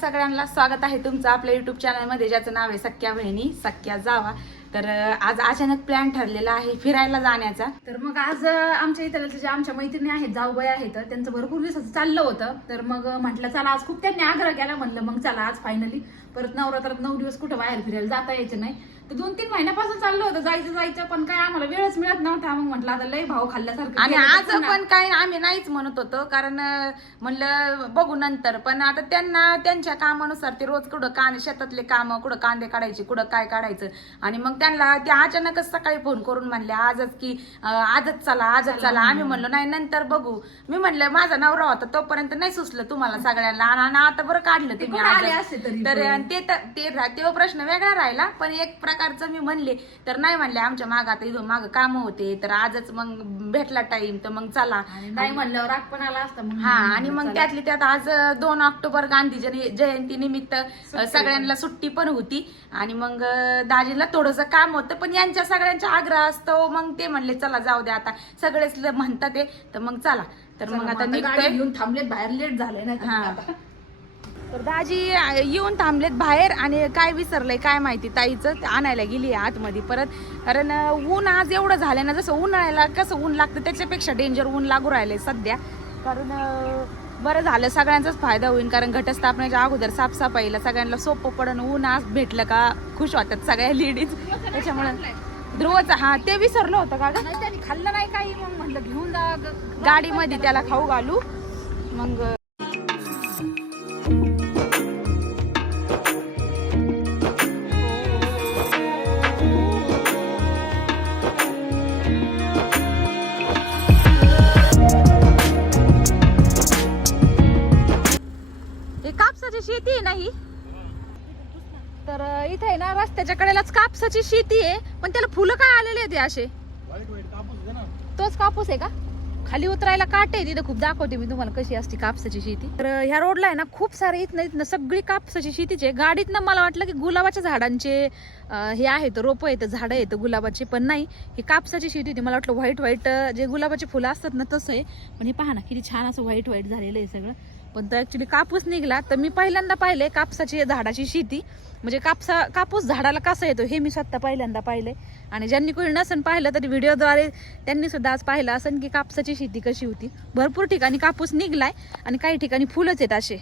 सगळ्यांना स्वागत आहे तुमचं आपल्या युट्यूब चॅनलमध्ये ज्याचं नाव आहे सख्या बहिणी सख्या जावा. तर आज अचानक प्लॅन ठरलेला आहे फिरायला जाण्याचा. तर मग आज आमच्या इथं जे आमच्या मैत्रिणी आहेत जाऊबाई आहेत त्यांचं भरपूर दिवसाचं चाललं होतं. तर मग म्हटलं चला आज खूप त्यांनी आग्रह केला. म्हणलं मग चला आज फायनली परत नवरात्रात नऊ दिवस कुठं बाहेर फिरायला जाता यायचं नाही. दोन तीन महिन्यापासून चाललं होतं जायचं जायचं पण काय आम्हाला वेळच मिळत नव्हता. मग म्हटलं आता लय भाव खाल्ल्यासारखं आणि केलं आज पण काय आम्ही नाहीच म्हणत होतो कारण अ, म्हणलं बघू नंतर. पण आता त्यांना त्यांच्या कामानुसार ते रोज कुठं कांदे शेतातले काम कुठं कांदे काढायचे कुठं काय काढायचं. आणि मग त्यांना ते अचानकच सकाळी फोन करून म्हणले आजच की अ, आजच चला आजच चला. आम्ही म्हणलो नाही नंतर बघू. मी म्हणलं माझा नवरा होता तोपर्यंत नाही सुचलं तुम्हाला सगळ्यांना. आणि आता बरं काढलं ते आले. असते तरी तर पण. ते तर- ते रा- तो प्रश्न वेगळा राहिला पण एक प्रकारचं मी म्हणले तर नाही म्हणले आमच्या माग आता इथून माग काम होते तर आजच मग भेटला टाइम तर मग चला. नाही म्हणल्यावर राग पण आला असता मग हा आणि मग त्यातली त्यात आज दोन ऑक्टोबर गांधी जयं- जयंती निमित्त सगळ्यांना सुट्टी पण होती. आणि मग दाजीला थोडस काम होतं पण यांच्या सगळ्यांच्या आग्रह असतो मग ते म्हणले चला जाऊ दे आता. सगळेच म्हणतात ते तर मग चला. तर मग आता निघतोय. थांबलेत बाहेर लेट झालंय ना. तर दाजी येऊन थांबलेत बाहेर आणि काय विसरलंय काय माहिती? ताईचं आणायला गेली आतमध्ये परत. कारण ऊन आज एवढं झालं ना जसं उन्हाळ्याला कसं ऊन लागतं त्याच्यापेक्षा डेंजर ऊन लागू राहिलंय सध्या. कारण बरं झालं सगळ्यांचाच फायदा होईल कारण घटस्थापनेच्या अगोदर साफसफाईला सगळ्यांना सोपं पडन. ऊन आज भेटलं का खुश होतात सगळ्या लेडीज त्याच्यामुळे ध्रुवचा हा ते विसरलं होतं का खाल्लं नाही काही. मग म्हटलं घेऊन जा गाडीमध्ये त्याला खाऊ घालू. मग शेती आहे पण त्याला फुलं काय आलेले आहेत हे असे? तोच कापूस आहे का? खाली उतरायला काट तिथं खूप दाखवते मी तुम्हाला कशी असते कापसाची शेती. तर ह्या रोडला आहे ना खूप सारे इथनं इथनं सगळी कापसाची शेतीची गाडीतनं मला वाटलं की गुलाबाच्या झाडांचे हे आहेत रोपं आहेत झाडं आहेत गुलाबाचे पण नाही. ही कापसाची शेती होती मला वाटलं व्हाईट व्हाईट जे गुलाबाचे फुलं असतात ना तसं आहे. पण हे पहा ना किती छान असं व्हाईट व्हाईट झालेलं आहे सगळं. पण तर ऍक्च्युली कापूस निघला तर मी पहिल्यांदा पाहिले कापसाची झाडाची शेती. म्हणजे कापसा कापूस झाडाला कसा येतो हे मी स्वतः पहिल्यांदा पाहिले आणि ज्यांनी कोणी नसन पाहिलं तरी व्हिडिओद्वारे त्यांनी सुद्धा आज पाहिलं असेल की कापसाची शेती कशी होती. भरपूर ठिकाणी कापूस निघलाय आणि काही ठिकाणी फुलंच आहेत असे.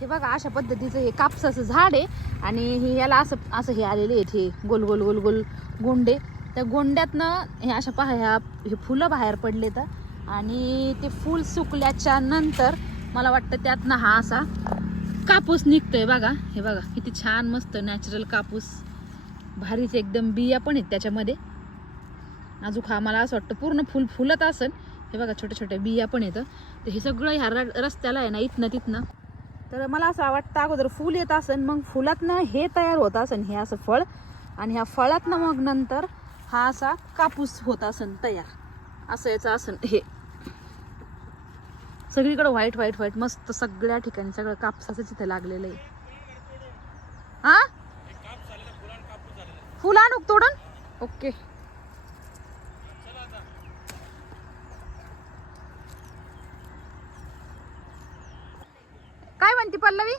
हे बघा अशा पद्धतीचं हे कापसाचं झाड आहे आणि हे याला असं असं हे आलेले आहेत हे गोल गोल गोल गोल गोंडे. त्या गोंड्यातनं हे अशा पहा ह्या हे फुलं बाहेर पडले तर आणि ते फूल सुकल्याच्या नंतर मला वाटतं त्यातनं हा असा कापूस निघतोय बघा. हे बघा किती छान मस्त नॅचरल कापूस. भारीच एकदम बिया पण आहेत त्याच्यामध्ये. अजून हा मला असं वाटतं पूर्ण फुल फुलत असन हे बघा छोट्या छोट्या बिया पण येतं तर हे सगळं ह्या र- रस्त्याला आहे ना इथनं तिथनं. तर मला असं वाटतं अगोदर फुल येत असेल मग फुलातनं हे तयार होत असेल हे असं फळ. आणि ह्या फळातनं मग नंतर हा असा कापूस होत असन तयार. असं याचं असेल हे. सगळीकडे व्हाईट व्हाईट व्हाईट मस्त सगळ्या ठिकाणी सगळं कापसाचं तिथे लागलेलं आहे. हा फुल आणू तोडून. ओके. काय म्हणते पल्लवी?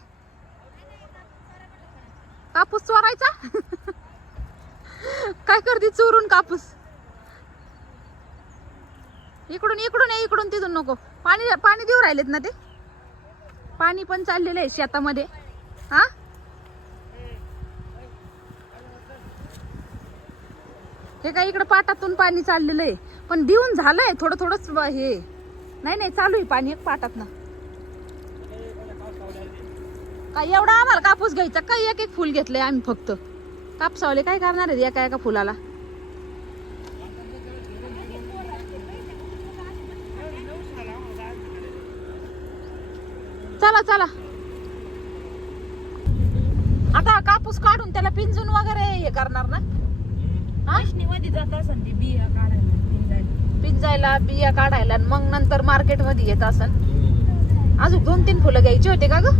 कापूस चोरायचा? काय करते चोरून कापूस? इकडून इकडून ये इकडून तिथून नको. पाणी पाणी देऊ राहिलेत ना ते? पाणी पण चाललेलं आहे शेतामध्ये. हा? हे काय इकडं पाटातून पाणी चाललेलं आहे. पण देऊन झालंय थोडं थोडंच हे. नाही नाही चालू आहे पाणी एक पाटात ना. काय एवढा आम्हाला कापूस घ्यायचा? काय एक एक फुल घेतलंय आम्ही फक्त. कापसावले काय करणार आहेत एका एका फुलाला? चला चला. आता कापूस काढून त्याला पिंजून वगैरे हे करणार ना? मध्ये जात असन ती बिया काढायला पिंजायला. पिंजायला बिया काढायला आणि मग नंतर मार्केटमध्ये येत असन. अजून दोन तीन फुलं घ्यायची होते का ग?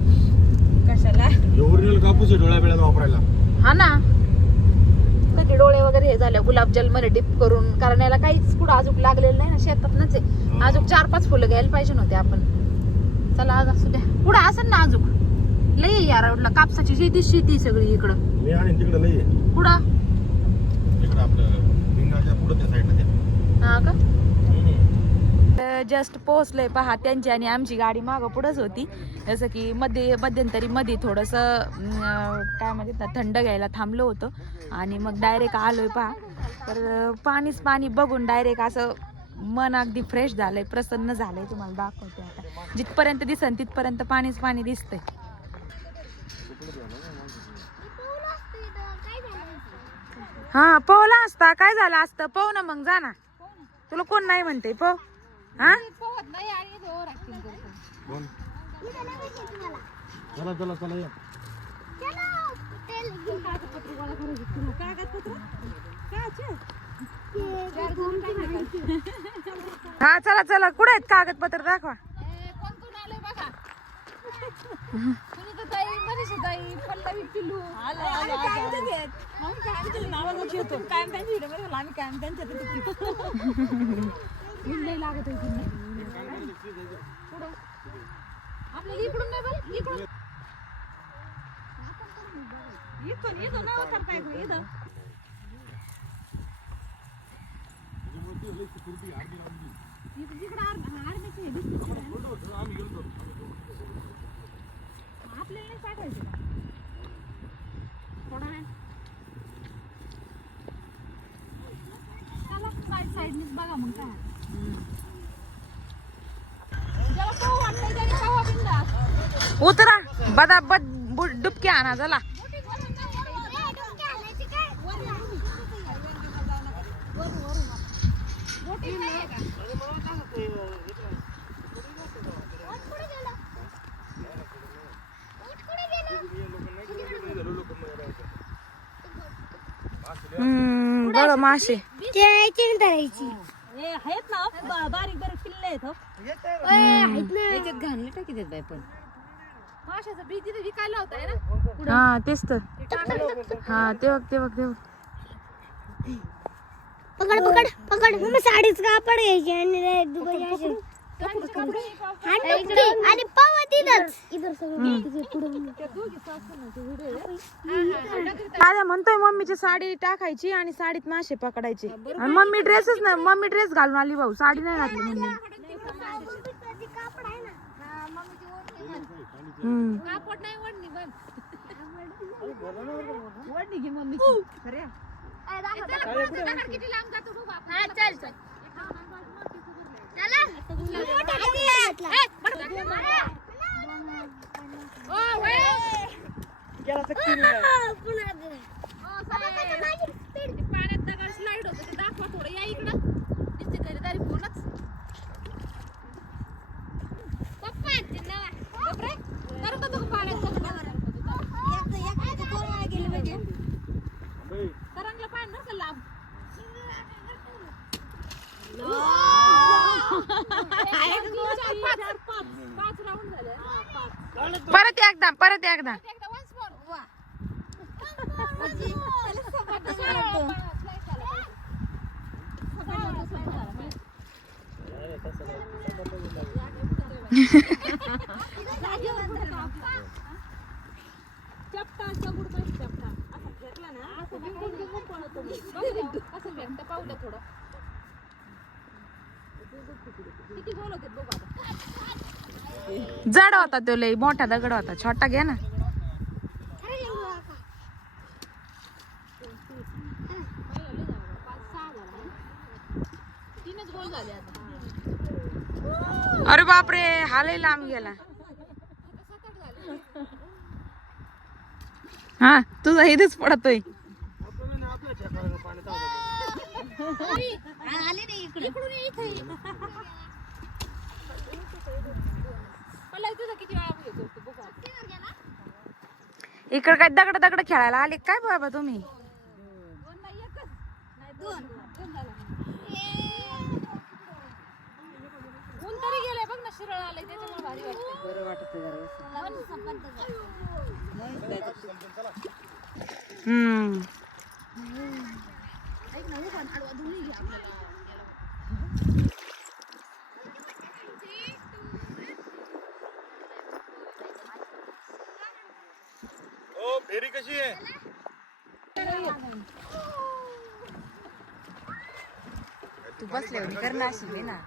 कशाला? ओरिजिनल कापूस आहे डोळ्या बिळ्यात वापरायला. हा ना? कधी डोळे वगैरे हे झाले गुलाबजलमध्ये डिप करून कारण याला काहीच कुठं अजून लागलेलं नाही ना शेतातनच आहे. अजून चार पाच फुलं घ्यायला पाहिजे नव्हते आपण. चला आज असू द्या. पुढं असेल ना अजून. आहे या रोडला कापसाची शेती शेती सगळी इकडं. मी आणि तिकडे लई आहे. पुढं? तिकडे आपलं भिंगाच्या पुढे त्या साईडला त्या हा का? हम्म. जस्ट पोहोचलोय पहा त्यांची आणि आमची गाडी मागं पुढंच होती. जसं की मध्ये मध्यंतरी मध्ये थोडंसं अं, काय म्हणतात ना थंड घ्यायला थांबलो होतो. आणि मग डायरेक्ट आलोय पहा. तर अं, पाणीच पाणी बघून डायरेक्ट असं मन अगदी फ्रेश झालंय प्रसन्न झालंय तुम्हाला दाखवते आता. जिथपर्यंत दिसन तिथपर्यंत पाणीच पाणी दिसतंय. हा पोहला असता काय झालं असतं पोह ना मग जा ना. तुला कोण नाही म्हणते पोह. हा? कोण चला चला चला या हा चला चला. कुठे आहेत कागदपत्र? दाखवा. इकडून. इकडून आपल्याला नाही पाठवायचं का? थोडा आहे. चला, side- side नीच बघा मग काय. ज्याला वाटतंय त्याने पाहावा बिनधास्त. उतरा बदा बद बु- डुबकी आणा चला हम्म, बघा मासे माशाचं बी तिथे विकायला होता ना? हा तेच तर. हा ते बघ ते बघ ते बघ. पकड पकड पकड. मग साडीच कापड घ्यायची आणि पवा दादा म्हणतोय मम्मीची साडी टाकायची आणि साडीत मासे पकडायचे आणि मम्मी ड्रेसच नाही मम्मी ड्रेस घालून आली भाऊ साडी नाही घातली मम्मी हम्म कापड नाही वडणी बघ किती लांब जातो डोबा हा चल चल पाण्यात दगड स्लाइड होतं ते दाखवा थोडं या इकडं नुसती खरेदारी फोनच पप्पा ते नवा. बापरे. करू का पाण्यात दगड? पाणी लांब चार, पाच. पाच राऊंड झाले परत एकदा परत एकदा एकदा once more. चपटा दगड पाहिजे चपटा असा फेकला ना असं बिंबून बिंबून पळतो मग. बघू द्या, कसं एकदा परत एकदा. थोडं किती गोल होते बघू आता. जड होता तो लई मोठा दगड होता. छोटा घ्या ना. अरे बापरे हा लई लांब गेला. हा तुझा इथेच पडतोय. इकडून ये इथे ये. मला तुझा किती वेळा घेतो ते बघू आता. इकडे काय दगड दगड खेळायला आले काय बाबा तुम्ही? दोन नाही एकच नाही दोन दोन झाला ऊन तरी गेलंय बघ ना शिरळ आलंय त्याच्यामुळे भारी वाटतं हम्म ओ फेरी कशी आहे तू बसल्यावर कर ना अशी ना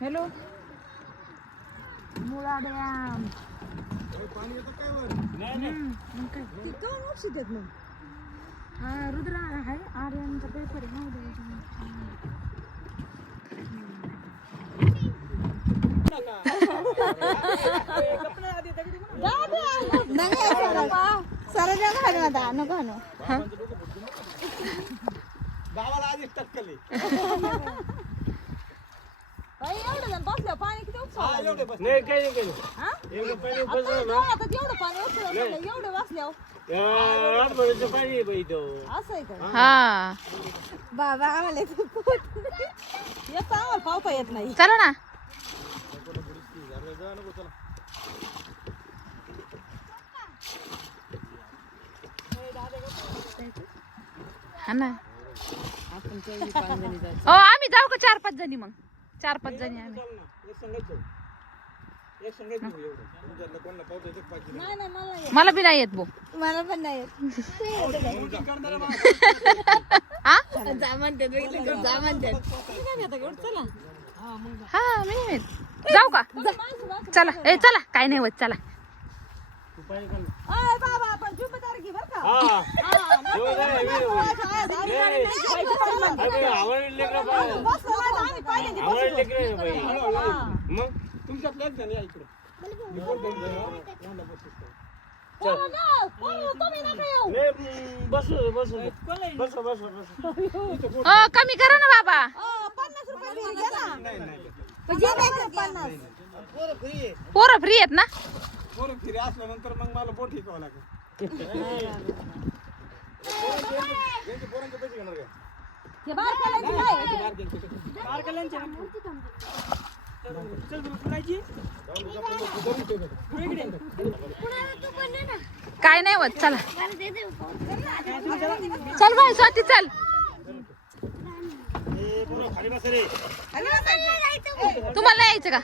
हॅलो मुळा डॅम हा रुद्र आहे आर्यनचा पेपर आहे ना गावाला आधीच टक्कल नाही काही नाही काही एवढं पाणी बसलं ना या, आठवड्याचं पाणी आहे बाई इथं. हा. बाबा आम्हाला पावता येत नाही. चला ना. हा ना. हो आम्ही जाऊ का चार पाच जणी मग? चार पाच जणी आम्ही. मला बी नाही येत भाऊ. मला पण नाही. हा? हा मी नाही येत. जाऊ का? चला ए चला. काय नाही होत चला. जुम्मेदार घे बरं का. हा. हो, नाही, नाही, नाही. नाही. अरे, आवडली लेकरं बाई. बसलं नाही तर आम्ही पाहिजे आवडली लेकरं आहे बाई. मग? तुमच्यातलं एक जण या इकडे. तुम्ही नका येऊ. नाही, हम्म, बसू बसू. बसू बसू बसू. अ कमी करा ना बाबा. अ, पन्नास रुपये घरी घ्या ना. नाही का पन्नास. पोरं फ्री आहे पोरं फ्री आहेत ना? पोरं फ्री असल्यानंतर मग मला बोट शिकवावं लागेल. काय नाही होत चला. चल भाई स्वाती चल. तुम्हाला नाही यायचं का?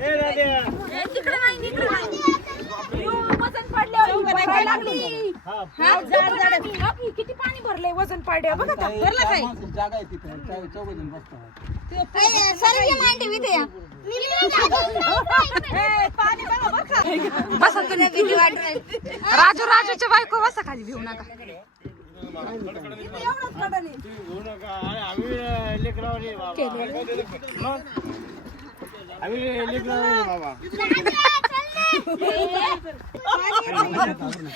ए, दाद्या. हा, किती पाणी भरलंय वजन पाड्या बघा आता. भरलं काय? जागा आहे तिथे. चौघ जण बसतात. ए, पाणी बघा बरं का बसा तुम्ही राजू राजूच्या बायको बसा खाली भिऊ नका. एवढंच पडलं आम्ही लेकरावर आहे बाबा. मग? आम्ही लेकरावर मी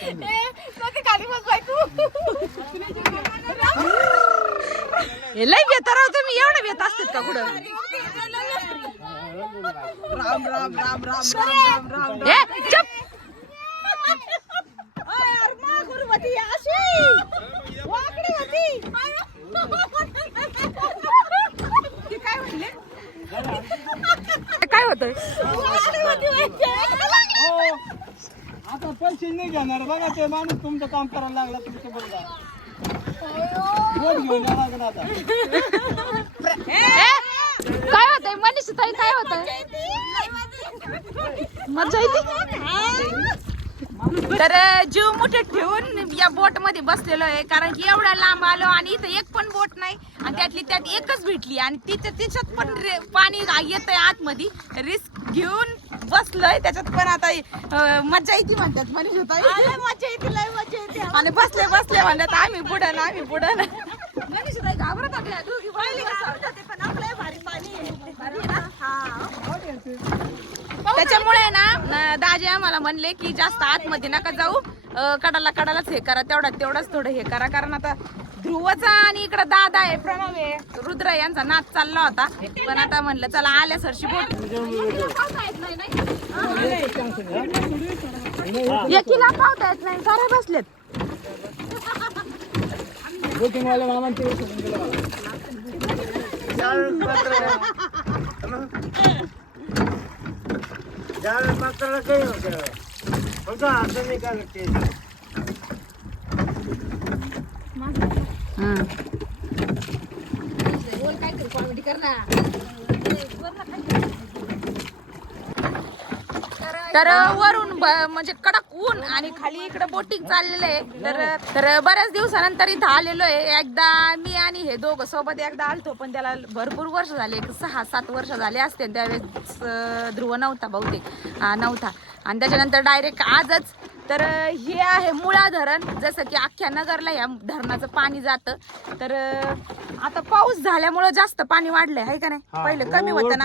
हे लय राव तुम्ही एवढं बेत असतात का कुठं राम राम राम राम राम राम राम चप अशी वाकडी होती काय म्हणले काय होतंय आता पैसे नाही घेणार. बघा ते माणूस तुमचं काम करायला लागला तुमचं बरोबर बोट घेऊन या लागला आता. काय होतंय? मनीष ताई काय होतंय? मजा येते? तर जीव मुठीत ठेवून या बोटमध्ये बसलेलो आहे. कारण की एवढा लांब आलो आणि इथं एक पण बोट नाही. आणि त्यातली त्यात एकच भेटली. आणि तिच्या तिच्यात पण पाणी येत आहे आतमध्ये. रिस्क घेऊन बसलोय त्याच्यात पण आता अं, मजा येते म्हणतात. ताई. मजा येते लय मजा येते. आणि बसले बसले म्हणतात आम्ही पुढं ना आम्ही पुढं. ना मनीष ताई घाबरत आपल्या दोघी पहिले घाबरत होते, पण आपलं भारी पाणी आहे. भारी आहे ना? हा. त्याच्यामुळे ना दाजी आम्हाला म्हणले की जास्त आतमध्ये नका जाऊ. अं, कडाला कडालाच हे करा तेवढा तेवढाच थोडं हे करा. कारण आता ध्रुवचा आणि इकडं दादा आहे प्रणव आहे. रुद्र यांचा नाच चालला होता. पण आता म्हणलं चला आल्या सरशी बोट. एकीला पावता येत नाही सारे बसलेत. बोटिंगवाल्या तर वरून ब- म्हणजे कडक ऊन आणि खाली इकडे बोटिंग चाललेलं आहे. तर तर बऱ्याच दिवसानंतर इथं आलेलो आहे. एकदा मी आणि हे दोघं सोबत एकदा आलतो पण त्याला भरपूर वर्ष झाले. एक सहा सात वर्ष झाले असते. त्यावेळेस ध्रुव नव्हता बहुतेक. हा, नव्हता. आणि त्याच्यानंतर डायरेक्ट आजच तर हे आहे मुळा धरण जसं की अख्ख्या नगरला या धरणाचं पाणी जातं. तर आता पाऊस झाल्यामुळं जास्त पाणी वाढलंय आहे का नाही? पहिले कमी होतं ना.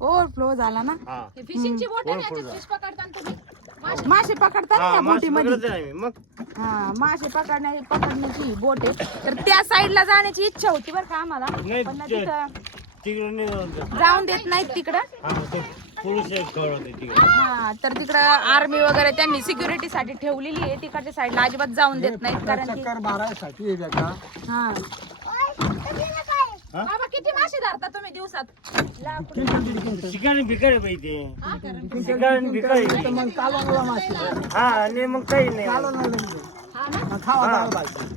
ओव्हरफ्लो झालं. ना? हा. फिशिंगची बोट मासे? पकडतात ना हा बोटीमध्ये? हा मासे पकडण्या पकडण्याची ही बोट आहे. तर त्या साईडला जाण्याची इच्छा होती बरं का आम्हाला. पण तिथं. जाऊन देत नाहीत तिकडं. हा तर तिकडं आर्मी वगैरे त्यांनी सिक्युरिटी साठी ठेवलेली आहे. तिकडच्या साईडला अजिबात जाऊन देत नाहीत कारण की चक्कर मारायसाठी बेटा. हा? बाबा किती मासे धरता तुम्ही दिवसात? शिकारी भिकारी बाई ते. शिकारी भिकारी मग कालवणाला मासे. हा आणि मग काही नाही. कालवणाला खावा हा. दाळ पाहिजे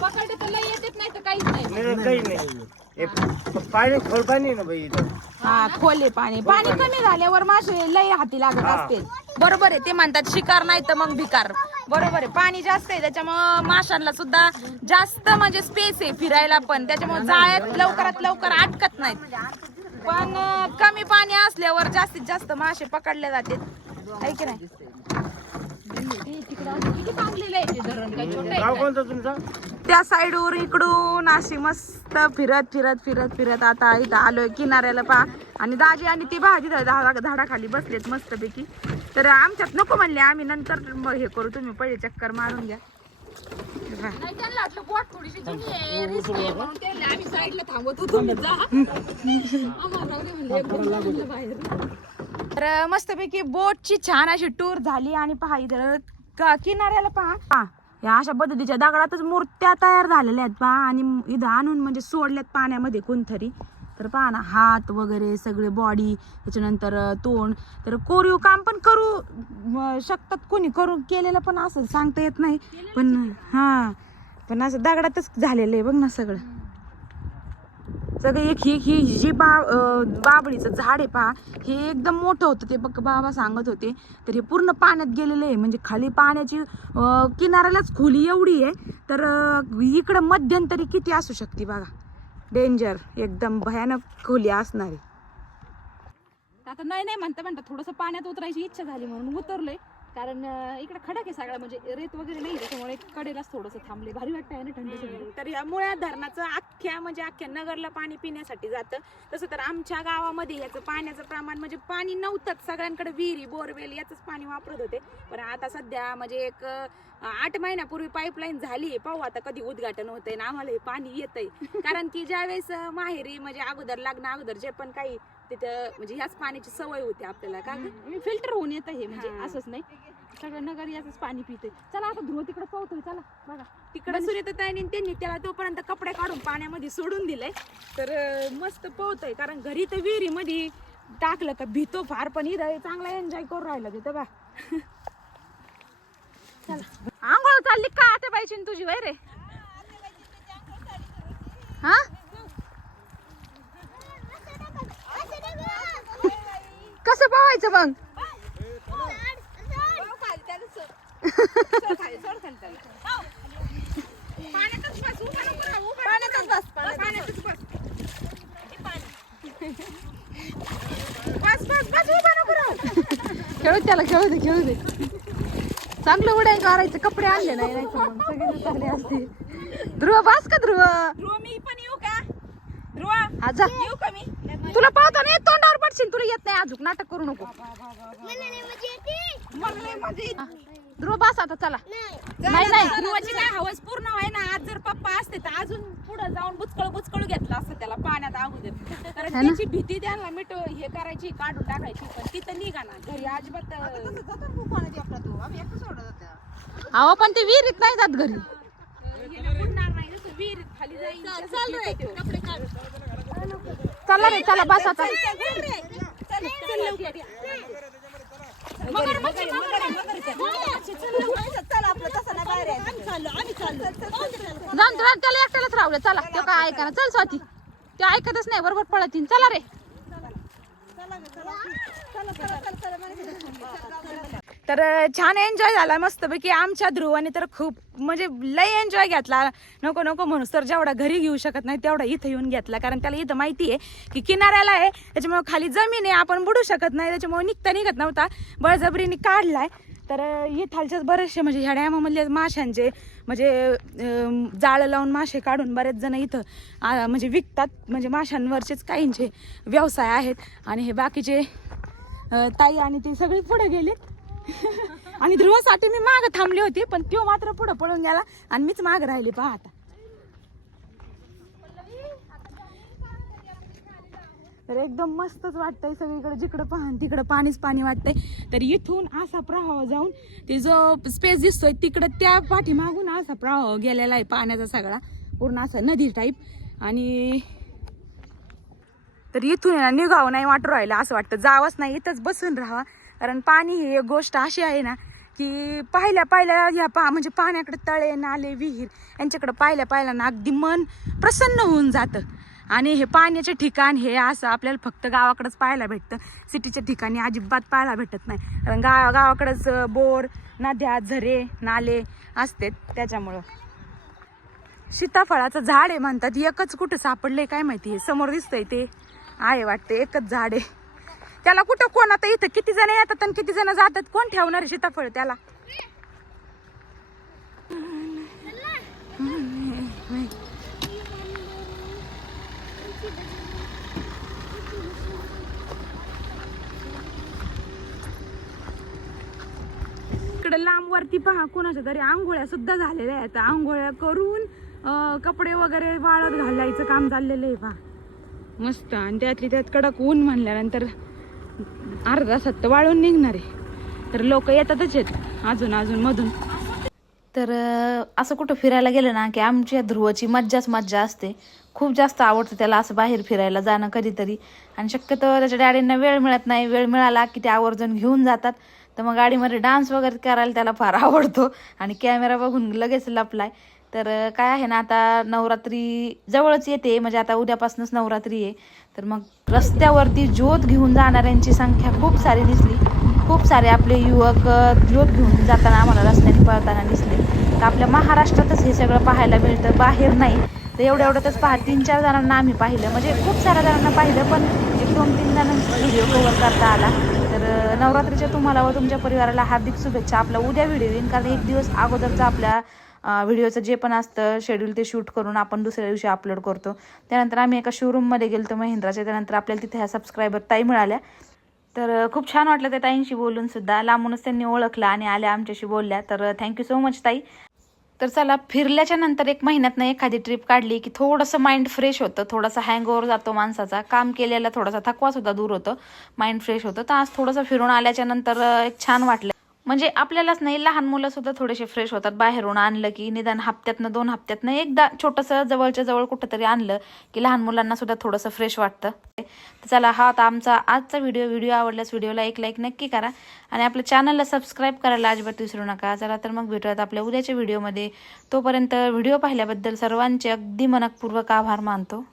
पकडले तर लई येतेच नाही तर काहीच नाही. नाही, काही नाही. पाणी खोल पाणी ना बाई इथं? हा खोले पाणी. पाणी कमी झाल्यावर मासे लय हाती लागत. असतील. बरोबर आहे ते म्हणतात शिकार नाही तर मग भिकार. बरोबर आहे पाणी जास्त आहे त्याच्यामुळं माशांना सुद्धा जास्त म्हणजे स्पेस आहे फिरायला पण. त्याच्यामुळे जाळ्यात लवकरात लवकर अटकत नाहीत. पण कमी पाणी असल्यावर जास्तीत जास्त मासे पकडले जाते आहे की नाही किती बांधलेलं आहे ते धरण काय छोटं आहे गाव कोणतं तुमचं त्या साईडवर इकडून अशी मस्त फिरत फिरत फिरत फिरत आता इथं आलोय किनाऱ्याला पहा. आणि दाजी आणि ती भाजी झाडा झाडाखाली बसलेत मस्तपैकी. तर आमच्यात नको म्हणले आम्ही नंतर मग हे करू तुम्ही पहिले चक्कर मारून घ्या. थांबवत होतो तर मस्तपैकी बोटची छान अशी टूर झाली आणि पहा इथं किनाऱ्याला पहा. पहा या अशा पद्धतीच्या दगडातच मूर्त्या तयार झालेल्या आहेत पहा. आणि इथं आणून म्हणजे सोडल्यात पाण्यामध्ये कोणतरी. तर पहा ना हात वगैरे सगळे बॉडी त्याच्यानंतर तोंड. तर कोरीव काम पण करू शकतात कोणी. करू केलेलं पण असं सांगता येत नाही. पण हा पण असं दगडातच झालेलं आहे. बघ ना सगळं. सगळं एक ही ही ही जी बा बाबळीचं झाड आहे पहा हे एकदम मोठं होतं. ते बघ बाबा सांगत होते. तर हे पूर्ण पाण्यात गेलेलं आहे. म्हणजे खाली पाण्याची किनाऱ्यालाच खोली एवढी आहे. तर इकडं मध्यंतरी किती असू शकते बघा. डेंजर एकदम भयानक खोली असणार. आहे आता नाही नाही म्हणता म्हणता थोडस पाण्यात उतरायची इच्छा झाली म्हणून उतरलोय. कारण इकडे खडक आहे सगळा म्हणजे रेत वगैरे नाही त्याच्यामुळे कडेलाच थोडस थांबले. भारी वाटतंय ना थंडी थंडी तर या मुळ्या धरणाचं अख्ख्या म्हणजे अख्ख्या नगरला पाणी पिण्यासाठी जातं. तसं तर आमच्या गावामध्ये याचं पाण्याचं प्रमाण म्हणजे पाणी नव्हतंच. सगळ्यांकडे विहिरी बोरवेल याचंच पाणी वापरत होते. पण आता सध्या म्हणजे एक आठ महिन्यापूर्वी पाईपलाईन झाली आहे. पाहू आता कधी उद्घाटन होतंय ना आम्हाला हे पाणी येतंय. कारण की ज्यावेळेस माहेरी म्हणजे अगोदर लग्न अगोदर जे पण काही तिथं म्हणजे ह्याच पाण्याची सवय होती आपल्याला का ग? फिल्टर होऊन येतं हे म्हणजे हा. असंच नाही. सगळं नगर याच पाणी पिते चला आता ध्रुव तिकडे पाहतोय चला बघा. तिकडे सुरेताताईने त्यांनी त्याला तोपर्यंत कपडे काढून पाण्यामध्ये सोडून दिले तर अं, मस्त पोहतोय कारण घरी तर विहिरीमध्ये टाकलं का भीतो फार पण इथं चांगला एन्जॉय करून राहिलं तिथं बा आंघोळ चालली का आता पाहिजे तुझी वय रे? हा? कसं पोहायचं मग. खेळू त्याला खेळू दे खेळू दे. चांगलं उडाय करायचे कपडे आणले नाही नाही तर मग सगळे चांगले असते ध्रुव बस का ध्रुव? ध्रुव मी पण येऊ का? ध्रुव हा जा. येऊ का मी? तुला पाहतो ना तोंडावर पडशील तुला येत नाही अजून नाटक करू नको. हा. ध्रुव बस आता चला नाही नाही ध्रुवाची काय हवस पूर्ण व्हाय ना आज जर पप्पा असते तर अजून पुढे जाऊन बुचकळ बुचकळ घेतलं असतं त्याला पाण्यात अगोदर कारण है ना? त्याची भीती त्यांना मिट हे करायची काढून टाकायची पण तिथं निघा ना घरी अजिबात अहो पण ते विहिरीत नाही जात घरी हे बुडणार नाही जसं विहिरीत खाली जाईल तसं. चला रे चला बस आता चला आपलं तसं नाही बाहेर यायचं. आम्ही चाललो आम्ही चाललो जाऊन तुला त्याला एकट्यालाच राहलं चला तो काय ऐका चल स्वाती. ते ऐकतच नाही बरोबर पळतीन. चला रे. तर छान एन्जॉय झाला मस्तपैकी आमच्या ध्रुवाने तर खूप म्हणजे लय एन्जॉय घेतला. नको नको म्हणूस तर जेवढा घरी घेऊ शकत नाही तेवढा इथं येऊन घेतला. कारण त्याला इथं माहिती आहे की किनाऱ्याला आहे त्याच्यामुळे खाली जमीन आहे आपण बुडू शकत नाही त्याच्यामुळे निघता निघत नव्हता. बळजबरीने काढलाय. तर इथालच्याच बरेचसे म्हणजे ह्या डॅमामधले माशांचे म्हणजे जाळं लावून मासे काढून बरेच जण इथं म्हणजे विकतात. म्हणजे माशांवरचेच काहींचे व्यवसाय आहेत. आणि हे बाकीचे ताई आणि ते सगळे पुढे गेलेत. आणि ध्रुवासाठी मी मागं थांबली होती पण तो मात्र पुढं पळून गेला आणि मीच मागं राहिली पहा आता. तर एकदम मस्तच वाटतंय सगळीकडे जिकडं पहा तिकडं पाणीच पाणी वाटतंय. तर इथून असा प्रवाह जाऊन ते जो स्पेस दिसतोय तिकडं त्या पाठीमागून असा प्रवाह गेलेला आहे पाण्याचा सगळा. पूर्ण असा नदी टाईप आणि तर इथून ना निघावं नाही वाटू राहिलं असं वाटतं. जावंच नाही इथंच बसून राहावं. कारण पाणी ही एक गोष्ट अशी आहे ना की पाहिल्या पाहिल्या ह्या पा म्हणजे पाण्याकडे तळे नाले विहीर यांच्याकडे पाहिल्या पाहिल्या ना अगदी मन प्रसन्न होऊन जातं. आणि हे पाण्याचे ठिकाण हे असं आपल्याला फक्त गावाकडंच पाहायला भेटतं. सिटीच्या ठिकाणी अजिबात पाहायला भेटत नाही. कारण गाव गावाकडंच बोर नद्या झरे नाले असते त्याच्यामुळं. सीताफळाचं झाड आहे म्हणतात. एकच कुठं सापडले काय माहिती? आहे समोर दिसतंय ते. आहे वाटते एकच झाड आहे. त्याला कुठं कोण आता इथं किती जण येतात आणि किती जण जातात? कोण ठेवणार आहे सीताफळ त्याला? इकडे लांब वरती पहा कोणाच्या तरी आंघोळ्या सुद्धा झालेल्या आहेत. आंघोळ्या करून अं, कपडे वगैरे वाळत घालायचं काम चाललेलं आहे पहा. मस्त. आणि त्यातली त्यात कडक ऊन म्हणल्यानंतर अर्धा तासात तर वाळून निघणार आहे. तर लोक येतातच आहेत अजून अजून मधून. तर असं कुठं फिरायला गेलं ना की आमच्या ध्रुवाची मज्जाच मज्जा असते. खूप जास्त आवडतं त्याला असं बाहेर फिरायला जाणं कधीतरी. आणि शक्यतो त्याच्या डॅडींना वेळ मिळत नाही. वेळ मिळाला की ते आवर्जून घेऊन जातात. तर मग गाडीमध्ये डान्स वगैरे करायला त्याला फार आवडतो. आणि कॅमेरा बघून लगेच लपलाय. तर काय आहे ना आता नवरात्री जवळच येते. म्हणजे आता उद्यापासूनच नवरात्री आहे. तर मग रस्त्यावरती ज्योत घेऊन जाणाऱ्यांची संख्या खूप सारी दिसली. खूप सारे आपले युवक ज्योत घेऊन जाताना आम्हाला रस्त्याने पळताना दिसले. तर आपल्या महाराष्ट्रातच हे सगळं पाहायला मिळतं. बाहेर नाही. तर एवढ्या एवढ्यातच पहा तीन चार जणांना आम्ही पाहिलं. म्हणजे खूप साऱ्या जणांना पाहिलं पण दोन तीन जणांचा व्हिडिओ कव्हर करता आला. तर नवरात्रीच्या तुम्हाला व तुमच्या परिवाराला हार्दिक शुभेच्छा. आपला उद्या व्हिडिओ येईन कारण एक दिवस अगोदरचा आपल्या व्हिडिओचं जे पण असतं शेड्यूल ते शूट करून आपण दुसऱ्या दिवशी अपलोड करतो. त्यानंतर आम्ही एका शोरूममध्ये गेलो महिंद्राच्या. त्यानंतर आपल्याला तिथे ह्या सबस्क्रायबर ताई मिळाल्या. तर खूप छान वाटलं त्या ताईंशी बोलून सुद्धा. लांबूनच त्यांनी ओळखलं आणि आल्या आमच्याशी बोलल्या. तर थँक्यू सो मच ताई. तर चला फिरल्याच्या नंतर एक महिन्यातनं एखादी ट्रिप काढली की थोडंसं माइंड फ्रेश होतं. थोडासा हँगओव्हर जातो माणसाचा. काम केलेला थोडासा थकवा सुद्धा दूर होतं. माइंड फ्रेश होतं. तर आज थोडंसं फिरून आल्याच्यानंतर एक छान वाटलं. म्हणजे आपल्यालाच नाही लहान मुलं सुद्धा थोडेसे फ्रेश होतात. बाहेरून आणलं की निदान हप्त्यातनं दोन हप्त्यातनं एकदा छोटंसं जवळच्या जवळ कुठंतरी आणलं की लहान मुलांना सुद्धा थोडंसं फ्रेश वाटतं. तर चला हा आता आमचा आजचा व्हिडिओ व्हिडिओ आवडल्यास व्हिडिओला एक लाईक नक्की करा. आणि आपल्या चॅनलला सबस्क्राईब करायला अजिबात विसरू नका. चला तर मग भेटूयात आपल्या उद्याच्या व्हिडिओमध्ये तोपर्यंत व्हिडिओ पाहिल्याबद्दल सर्वांचे अगदी मनपूर्वक आभार मानतो.